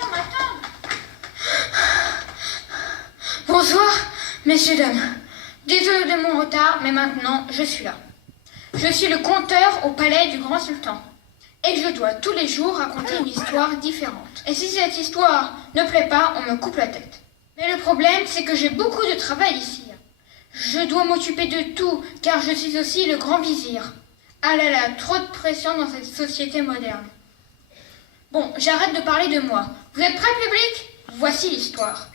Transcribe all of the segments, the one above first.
gens m'attendent. Bonsoir, messieurs, dames. Désolé de mon retard, mais maintenant, je suis là. Je suis le conteur au palais du grand sultan. Et je dois tous les jours raconter une histoire différente. Et si cette histoire ne plaît pas, on me coupe la tête. Mais le problème, c'est que j'ai beaucoup de travail ici. Je dois m'occuper de tout, car je suis aussi le grand vizir. Ah là là, trop de pression dans cette société moderne. Bon, j'arrête de parler de moi. Vous êtes prêts, public? Voici l'histoire.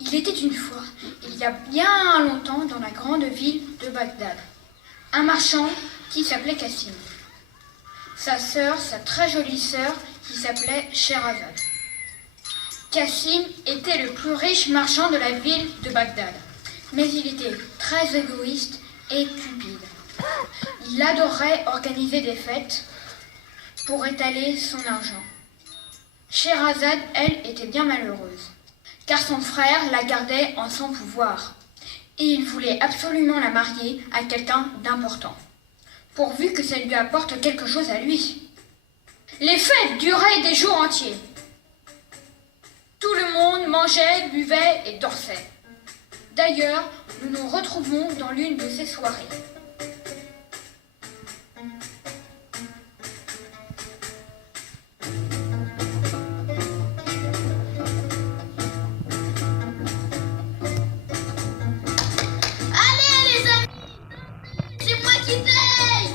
Il était une fois, il y a bien longtemps, dans la grande ville de Bagdad, un marchand qui s'appelait Cassim. Sa sœur, sa très jolie sœur, qui s'appelait Scheherazade. Cassim était le plus riche marchand de la ville de Bagdad, mais il était très égoïste et cupide. Il adorait organiser des fêtes pour étaler son argent. Scheherazade, elle, était bien malheureuse, car son frère la gardait en son pouvoir, et il voulait absolument la marier à quelqu'un d'important, pourvu que ça lui apporte quelque chose à lui. Les fêtes duraient des jours entiers. Tout le monde mangeait, buvait et dansait. D'ailleurs, nous nous retrouvons dans l'une de ces soirées. Allez les amis, c'est moi qui paye.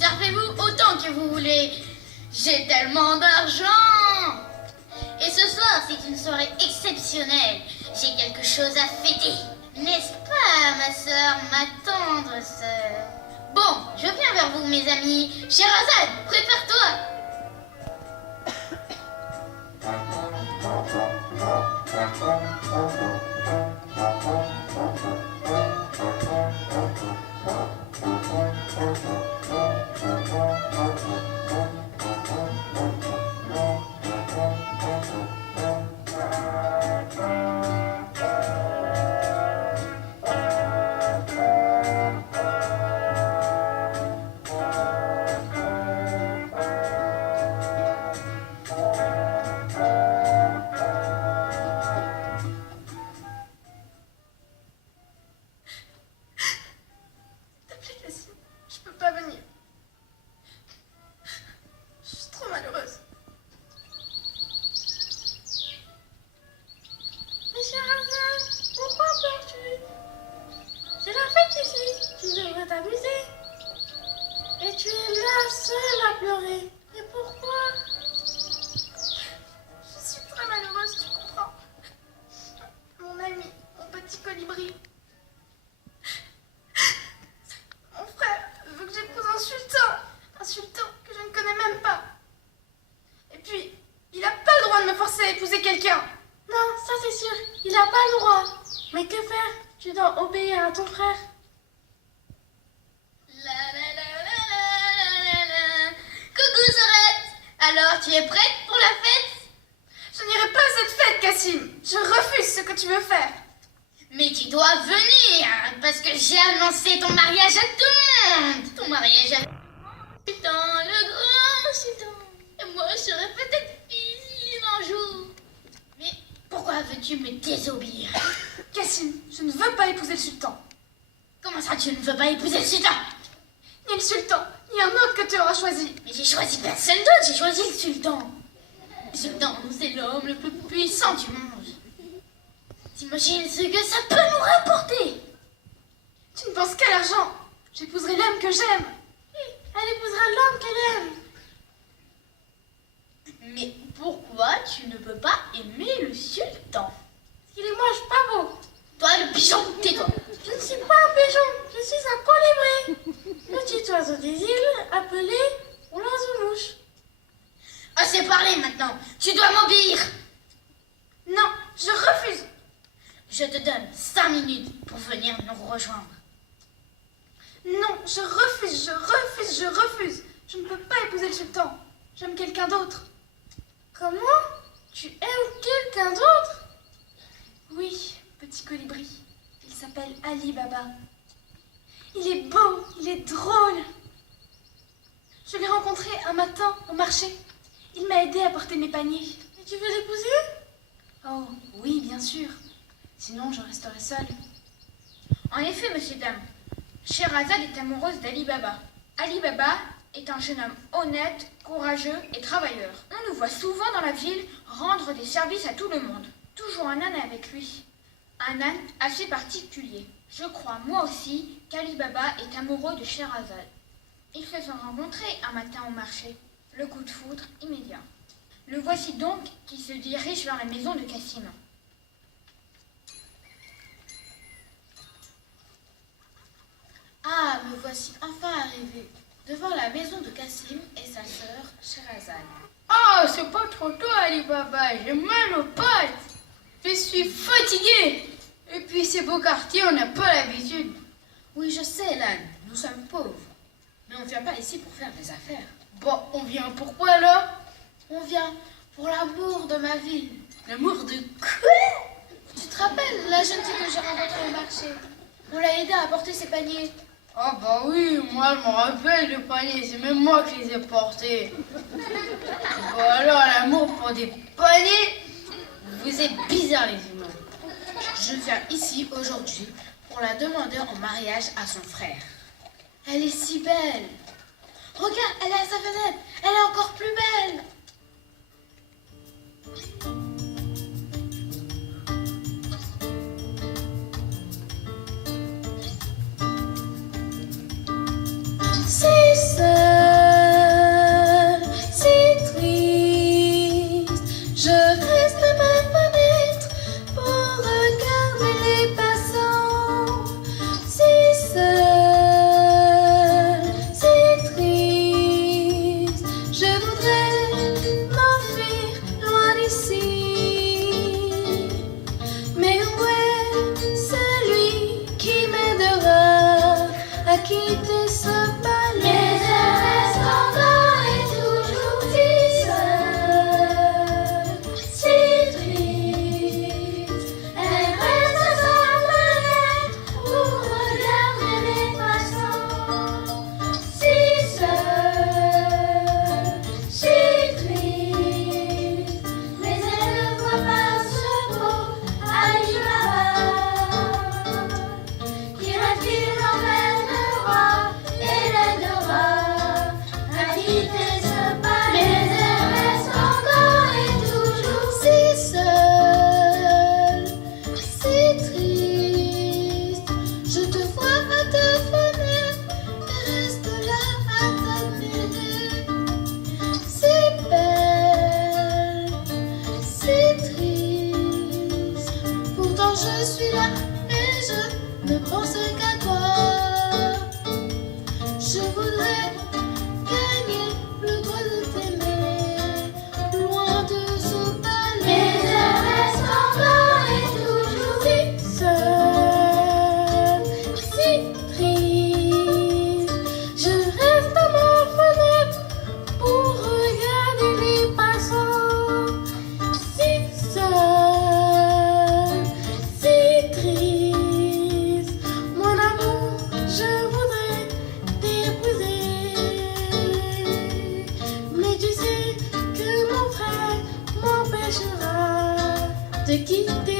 Servez-vous autant que vous voulez. J'ai tellement d'argent. Et ce soir, c'est une soirée exceptionnelle. J'ai quelque chose à fêter. N'est-ce pas, ma sœur, ma tendre sœur? Bon, je viens vers vous, mes amis. Scheherazade, prépare-toi. Je peux pas venir. Je suis trop malheureuse. Mais Scheherazade, pourquoi pleures-tu? C'est la fête ici. Tu devrais t'amuser. Et tu es là seule à pleurer. Et pourquoi? Je suis très malheureuse, tu comprends? Mon ami, mon petit colibri. Mon frère veut que j'épouse un sultan que je ne connais même pas. Et puis, il n'a pas le droit de me forcer à épouser quelqu'un. Non, ça c'est sûr, il n'a pas le droit. Mais que faire? Tu dois obéir à ton frère. La la la la la la la. Coucou Sorette. Alors, tu es prête pour la fête? Je n'irai pas à cette fête, Cassim. Je refuse ce que tu veux faire. Mais tu dois venir, parce que j'ai annoncé ton mariage à tout le monde. Ton mariage avec le sultan, le grand sultan. Et moi, je serai peut-être fille un jour. Mais pourquoi veux-tu me désobéir? Cassim, je ne veux pas épouser le sultan. Comment ça, tu ne veux pas épouser le sultan? Ni le sultan, ni un autre que tu auras choisi. Mais j'ai choisi personne d'autre, j'ai choisi le sultan. Le sultan, c'est l'homme le plus puissant du monde. T'imagines ce que ça peut nous rapporter? Tu ne penses qu'à l'argent. J'épouserai l'homme que j'aime. Oui, elle épousera l'homme qu'elle aime. Mais pourquoi tu ne peux pas aimer le sultan? Parce qu'il est moche, pas beau. Toi, le pigeon, tais-toi. Je ne suis pas un pigeon, je suis un colibri. Petit oiseau des îles appelé l'oiseau-mouche. Assez parlé maintenant. Tu dois m'obéir. Non, je refuse. Je te donne 5 minutes pour venir nous rejoindre. Non, je refuse, je refuse, je refuse. Je ne peux pas épouser le sultan. J'aime quelqu'un d'autre. Comment? Tu aimes quelqu'un d'autre? Oui, petit colibri. Il s'appelle Ali Baba. Il est beau, il est drôle. Je l'ai rencontré un matin au marché. Il m'a aidé à porter mes paniers. Et tu veux l'épouser? Oh, oui, bien sûr. Sinon, je resterai seule. En effet, monsieur dame, Scheherazade est amoureuse d'Ali Baba. Ali Baba est un jeune homme honnête, courageux et travailleur. On le voit souvent dans la ville rendre des services à tout le monde. Toujours un âne avec lui. Un âne assez particulier. Je crois, moi aussi, qu'Ali Baba est amoureux de Scheherazade. Ils se sont rencontrés un matin au marché. Le coup de foudre immédiat. Le voici donc qui se dirige vers la maison de Cassim. Ah, me voici enfin arrivé devant la maison de Cassim et sa sœur Scheherazade. Oh, c'est pas trop tôt, Ali Baba. J'ai mal aux pattes. Je suis fatiguée. Et puis, ces beaux quartiers, on n'a pas l'habitude. Oui, je sais, Lan, nous sommes pauvres. Mais on ne vient pas ici pour faire des affaires. Bon, on vient pourquoi alors? On vient pour l'amour de ma vie. L'amour de quoi? Tu te rappelles la jeune fille que j'ai rencontrée au marché? On l'a aidée à porter ses paniers. Ah bah oui, moi je me rappelle le panier, c'est même moi qui les ai portés. Bon alors, l'amour pour des paniers? Vous êtes bizarres les humains. Je viens ici aujourd'hui pour la demander en mariage à son frère. Elle est si belle. Regarde, elle est à sa fenêtre. Elle est encore plus belle. Si seule, si triste, je reste à ma fenêtre pour regarder les passants. Si seule, si triste, je voudrais m'enfuir loin d'ici. Mais où est celui qui m'aidera à quitter ce palais? Mais elle reste encore et toujours si seule, si triste. Elle reste à sa fenêtre pour regarder les passants. Si seule, si triste. Mais elle ne voit pas ce beau Ali Baba qui respire l'emmènera et l'aidera à quitter ce palais. Mais elle reste encore et toujours si seule, si triste. Je te vois à ta fenêtre et reste là à t'admirer. Si belle, si triste. Pourtant je suis là et je ne pense qu'à toi. Je voudrais gagner le droit de t'aimer, loin de ce palais. Mais elle reste encore et toujours si seule, si triste. Je reste à ma fenêtre pour regarder les passants. Si seule, si triste. Mon amour, je voudrais t'épouser. Mais tu sais que mon frère m'empêchera de quitter